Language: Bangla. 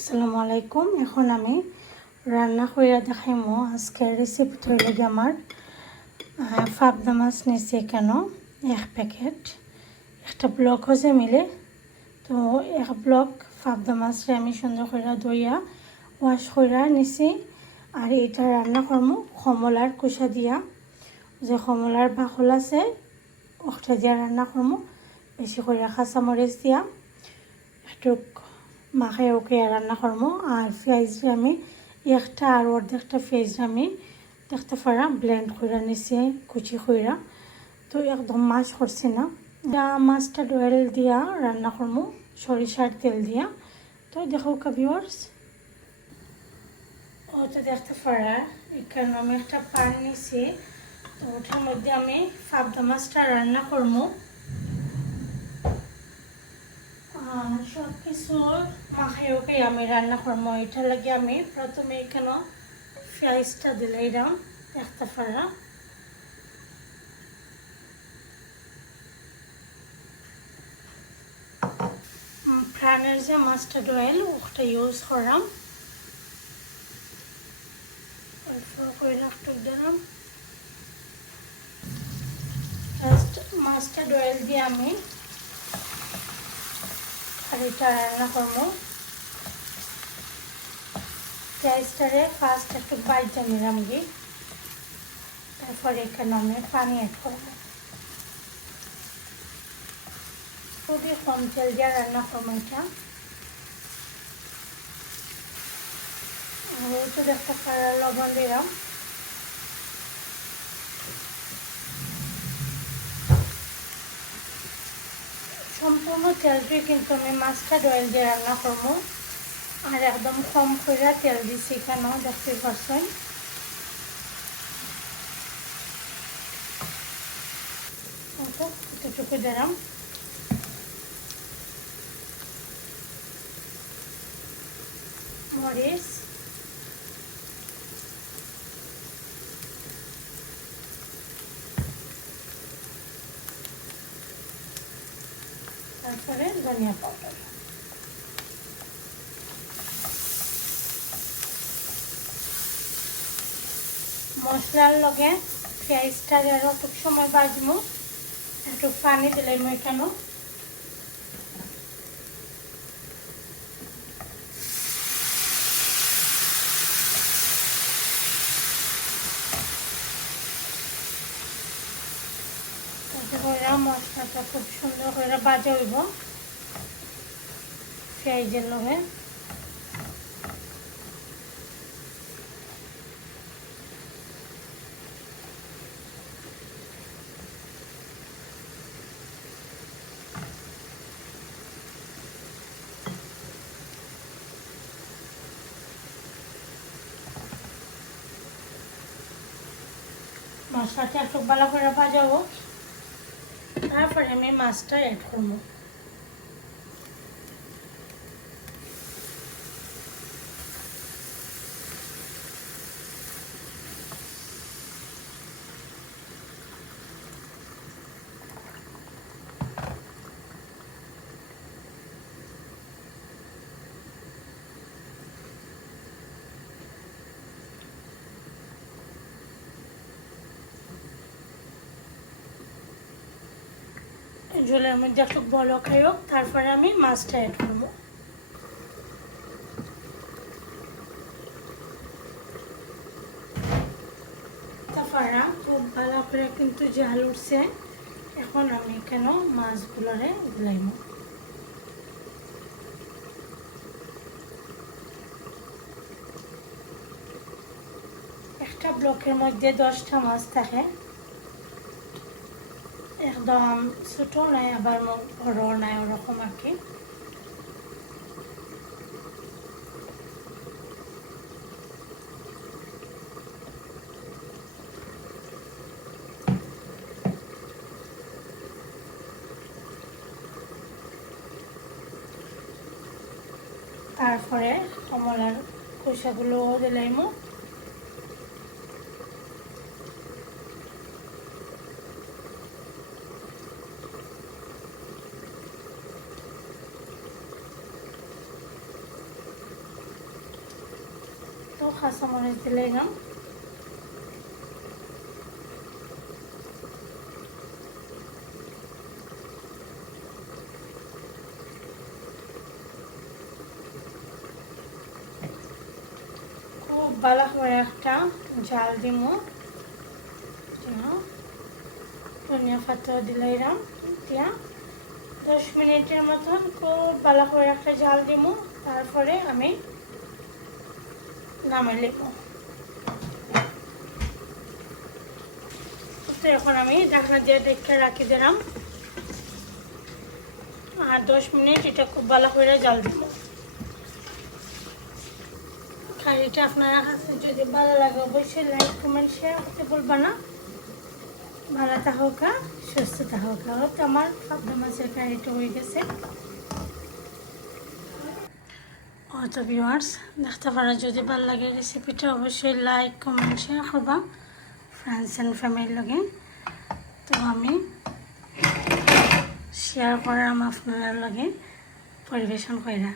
আসসালামু আলাইকুম। এখন আমি রান্না কইরা দেখাইমো। আজকের রেসিপি হইলে আমার পাবদা মাছ নিয়েছি কেন 1 প্যাকেট, একটা ব্লক হচ্ছে মিলে। তো 1 ব্লক পাবদা মাছরে আমি সুন্দর করে ধুইয়া ওয়াশ কইরা নিছি। আর এটা রান্না করমু কমলার কুসা দিয়া, যে কমলার বাকল আছে ওটা দিয়া রান্না করমু। বেশি করে কাঁচামরিচ দিয়া একটু মাখে ওকে রান্না করবো। আর পেঁয়াজ আমি একটা আর অর্ধেকটা পেঁয়াজ আমি দেখতে পারা ব্লেন্ড করে নিছি কুচি কইরা। তো একদম মাছ করছি না, মাছটা ডয়েল দিয়া রান্না করবো সরিষার তেল দিয়া। তো দেখো ভিউয়ার্স, ও তো দেখতে পারা এখানে আমি একটা পান নিছি। তো ওটার মধ্যে আমি পাবদা মাছটা রান্না করবো। সব কিছু মাখাইওকে আমি রান্না করবো। এটা লাগে আমি প্রথমে এখানে পেঁয়াজটা দিলাম দেখতে পারা। প্রাণের যে মাস্টার্ড অয়েল ওটা ইউজ করলাম, অল্প করে একটু দিলাম। ফার্স্ট মাস্টার্ড অয়েল দিয়ে আমি কারিটা রান্না করবো। পেঁয়াজটারে ফার্স্ট একটু বাইটা নিলাম গিয়ে, তারপরে এখানে আমি পানি অ্যাড করবো। খুবই কম তেল দিয়ে রান্না করবো এটা। তো দেখতে পারা লবণ দিলাম। সম্পূর্ণ তেলটাই কিন্তু আমি মাস্টার্ড অয়েল দিয়ে রান্না করবো। আর একদম কম করে তেল দিচ্ছি এখানেও দেখতে পাচ্ছেন। এতটুকু দিলাম। মরিচ, তারপরে ধনিয়া পাউডার। মশলার লগে পেঁয়াজটা আরও খুব সময় বাজবো। একটু পানি দিলাম এখানে। মশলাটা খুব সুন্দর করে বাজা হইব পেঁয়াজের লগে। মশলাটা একটু ভালো করে ভাজাবো, তারপরে আমি মাছটা অ্যাড করবো। ঝোলের মধ্যে একটু বলক হোক, তারপরে আমি মাছটা অ্যাড করবো। তারপরে খুব ভালো করে কিন্তু জাল উঠছে। এখন আমি এখানে মাছগুলোরে দিলাম। একটা ব্লকের মধ্যে 10টা মাছ থাকে, একদম ছোটো নাই আবার বড় নাই, ওরকম আর কি। তারপরে কমলার খোসাগুলো দিলাম। কাঁচামরিচ দিলে গেলাম। খুব ভালো করে একটা জাল দিব। ধনিয়া পাতা দিলাম, দিয়া 10 মিনিটের মতন খুব ভালো করে একটা জাল দিব। তারপরে আমি নামাই নেব। তো এখন আমি ঢাকনা দিয়ে ঢেকে রাখি দিলাম, আর 10 মিনিট এটা খুব ভালো করে জাল দিব। কারিটা আপনারা কাছে যদি ভালো লাগে অবশ্যই লাইক কমেন্ট শেয়ার করতে ভুলবেন না। ভালো থাকুক, সুস্থ থাকুক। তো আমার পাবদা মাছের কারিটা হয়ে গেছে। তো ভিউয়ার্স, দেখতে পারা যদি ভালো লাগে রেসিপিটা অবশ্যই লাইক কমেন্ট শেয়ার করবা ফ্রেন্ডস অ্যান্ড ফ্যামিলির লগে। তো আমি শেয়ার করাম আপনার লগে পরিবেশন কইরা।